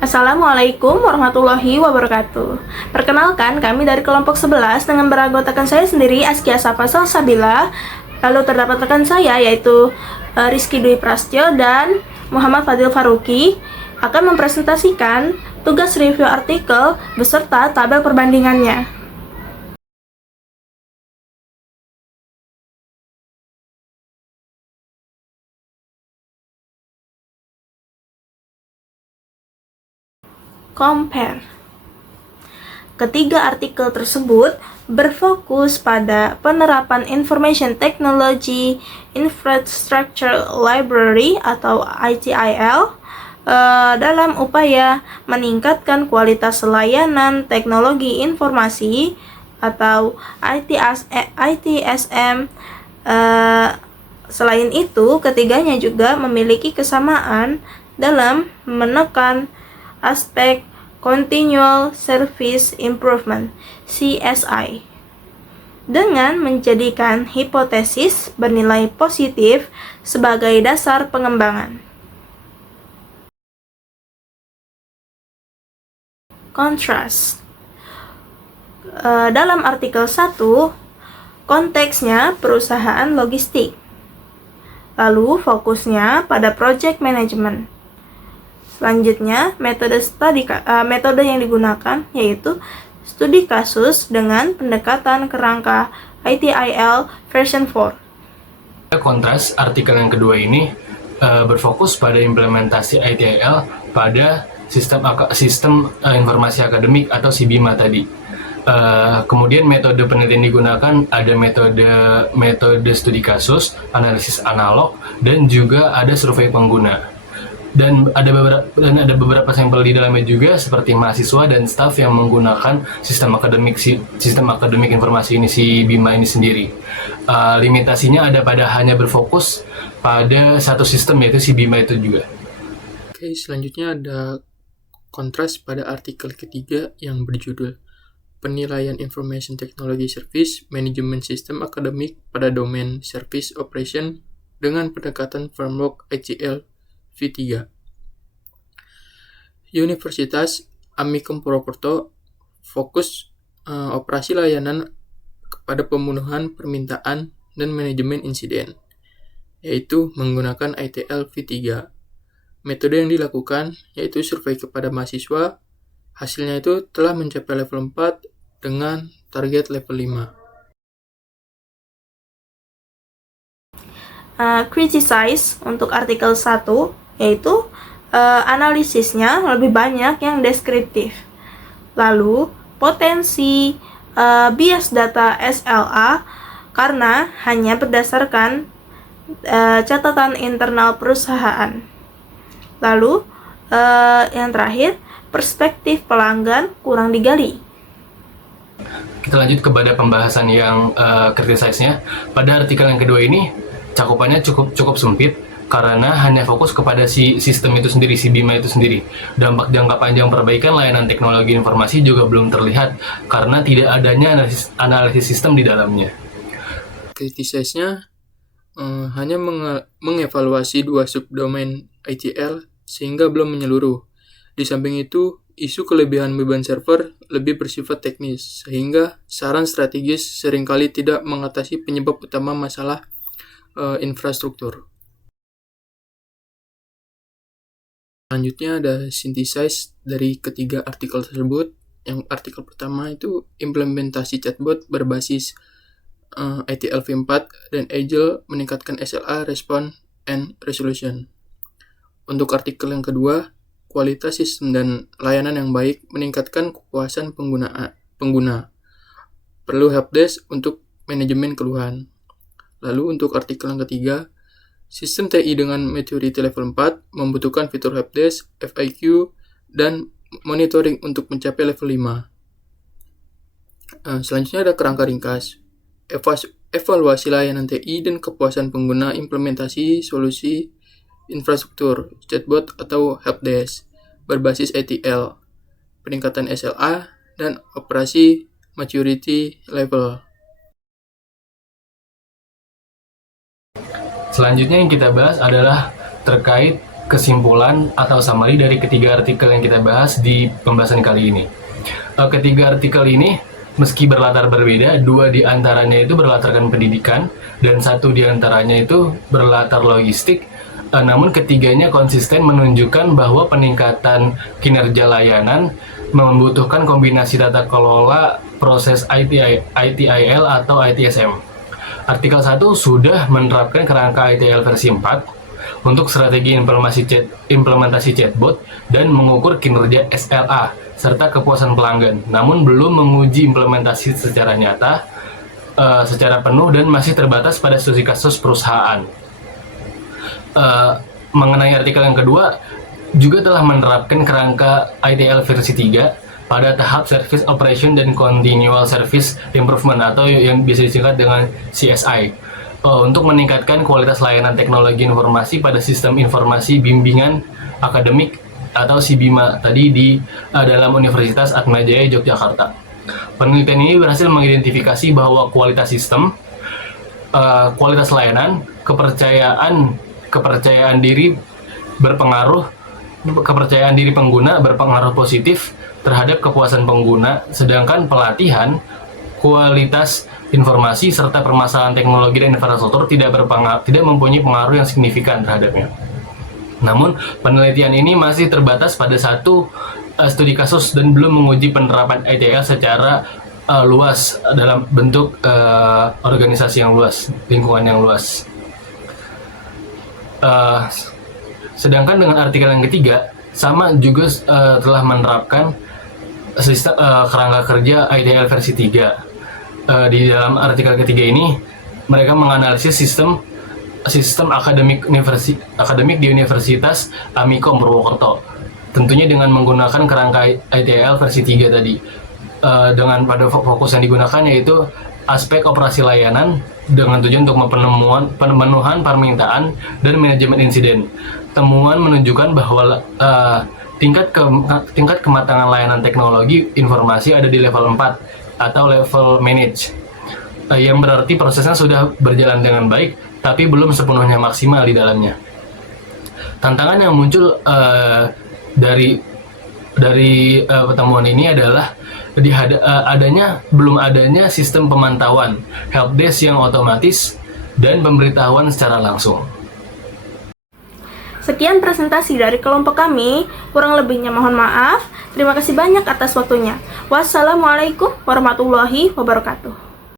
Assalamualaikum warahmatullahi wabarakatuh. Perkenalkan, kami dari kelompok 11 dengan beranggotakan saya sendiri, Askia Safa Salsabila. Lalu terdapat rekan saya yaitu Rizky Dwi Prasetyo dan Muhammad Fadil Faruqi akan mempresentasikan tugas review artikel beserta tabel perbandingannya. Compare. Ketiga artikel tersebut berfokus pada penerapan Information Technology Infrastructure Library atau ITIL dalam upaya meningkatkan kualitas layanan teknologi informasi atau ITSM. Selain itu, ketiganya juga memiliki kesamaan dalam menekan aspek Continual Service Improvement (CSI) dengan menjadikan hipotesis bernilai positif sebagai dasar pengembangan. Kontras. Dalam artikel 1, konteksnya perusahaan logistik. Lalu fokusnya pada project management. Selanjutnya, metode yang digunakan yaitu studi kasus dengan pendekatan kerangka ITIL version 4. Kontras, artikel yang kedua ini berfokus pada implementasi ITIL pada sistem informasi akademik atau SIBIMA tadi. Kemudian metode penelitian digunakan ada metode studi kasus, analisis analog, dan juga ada survei pengguna. Dan ada beberapa sampel di dalamnya juga seperti mahasiswa dan staf yang menggunakan sistem akademik informasi ini, si BIMA ini sendiri. Limitasinya ada pada hanya berfokus pada satu sistem, yaitu si BIMA itu juga. Oke, selanjutnya ada kontras pada artikel ketiga yang berjudul Penilaian Information Technology Service Management System Akademik pada Domain Service Operation dengan pendekatan framework ITIL V3. Universitas Amikum Purwokerto fokus operasi layanan kepada pembunuhan permintaan dan manajemen insiden, yaitu menggunakan ITIL V3. Metode yang dilakukan yaitu survei kepada mahasiswa. Hasilnya itu telah mencapai level 4 dengan target level 5. Criticize untuk artikel 1 yaitu analisisnya lebih banyak yang deskriptif. Lalu potensi bias data SLA karena hanya berdasarkan catatan internal perusahaan. Lalu yang terakhir, perspektif pelanggan kurang digali. Kita lanjut kepada pembahasan yang criticize-nya. Pada artikel yang kedua ini cakupannya cukup sempit karena hanya fokus kepada si sistem itu sendiri, si BIMA itu sendiri. Dampak jangka panjang perbaikan layanan teknologi informasi juga belum terlihat karena tidak adanya analisis sistem di dalamnya. Criticize-nya hanya mengevaluasi dua subdomain ITL sehingga belum menyeluruh. Di samping itu, isu kelebihan beban server lebih bersifat teknis, sehingga saran strategis seringkali tidak mengatasi penyebab utama masalah infrastruktur. Selanjutnya ada synthesize dari ketiga artikel tersebut. Yang artikel pertama itu implementasi chatbot berbasis ITIL V4 dan Agile meningkatkan SLA, Response, and Resolution. Untuk artikel yang kedua, kualitas sistem dan layanan yang baik meningkatkan kepuasan pengguna. Perlu helpdesk untuk manajemen keluhan. Lalu untuk artikel yang ketiga, sistem TI dengan maturity level 4 membutuhkan fitur helpdesk, FAQ, dan monitoring untuk mencapai level 5. Selanjutnya ada kerangka ringkas. Evaluasi layanan TI dan kepuasan pengguna implementasi solusi infrastruktur, chatbot atau helpdesk berbasis ITIL, peningkatan SLA, dan operasi maturity level. Selanjutnya yang kita bahas adalah terkait kesimpulan atau summary dari ketiga artikel yang kita bahas di pembahasan kali ini. Ketiga artikel ini meski berlatar berbeda, 2 di antaranya itu berlatarkan pendidikan dan 1 di antaranya itu berlatar logistik. Namun ketiganya konsisten menunjukkan bahwa peningkatan kinerja layanan membutuhkan kombinasi tata kelola proses ITIL atau ITSM. Artikel 1 sudah menerapkan kerangka ITIL versi 4 untuk strategi implementasi chatbot dan mengukur kinerja SLA serta kepuasan pelanggan, namun belum menguji implementasi secara nyata, secara penuh dan masih terbatas pada studi kasus perusahaan. Mengenai artikel yang kedua, juga telah menerapkan kerangka ITIL versi 3 pada tahap Service Operation dan Continual Service Improvement atau yang bisa disingkat dengan CSI. Untuk meningkatkan kualitas layanan teknologi informasi pada sistem informasi bimbingan akademik atau SIBIMA tadi di dalam Universitas Atmajaya Yogyakarta. Penelitian ini berhasil mengidentifikasi bahwa kualitas sistem, kualitas layanan, kepercayaan diri pengguna berpengaruh positif terhadap kepuasan pengguna, sedangkan pelatihan, kualitas informasi serta permasalahan teknologi dan infrastruktur tidak mempunyai pengaruh yang signifikan terhadapnya. Namun, penelitian ini masih terbatas pada 1 studi kasus dan belum menguji penerapan ITIL secara luas dalam bentuk organisasi yang luas, lingkungan yang luas. Sedangkan dengan artikel yang ketiga, sama juga telah menerapkan sistem kerangka kerja ITIL versi 3. Di dalam artikel ketiga ini, mereka menganalisis sistem akademik di Universitas Amikom Purwokerto, tentunya dengan menggunakan kerangka ITIL versi 3 tadi. Dengan pada fokus yang digunakan yaitu aspek operasi layanan dengan tujuan untuk pemenuhan permintaan dan manajemen insiden. Temuan menunjukkan bahwa tingkat kematangan layanan teknologi informasi ada di level 4 atau level manage, yang berarti prosesnya sudah berjalan dengan baik tapi belum sepenuhnya maksimal di dalamnya. Tantangan yang muncul dari pertemuan ini adalah belum adanya sistem pemantauan helpdesk yang otomatis dan pemberitahuan secara langsung. Sekian presentasi dari kelompok kami, kurang lebihnya mohon maaf. Terima kasih banyak atas waktunya. Wassalamualaikum warahmatullahi wabarakatuh.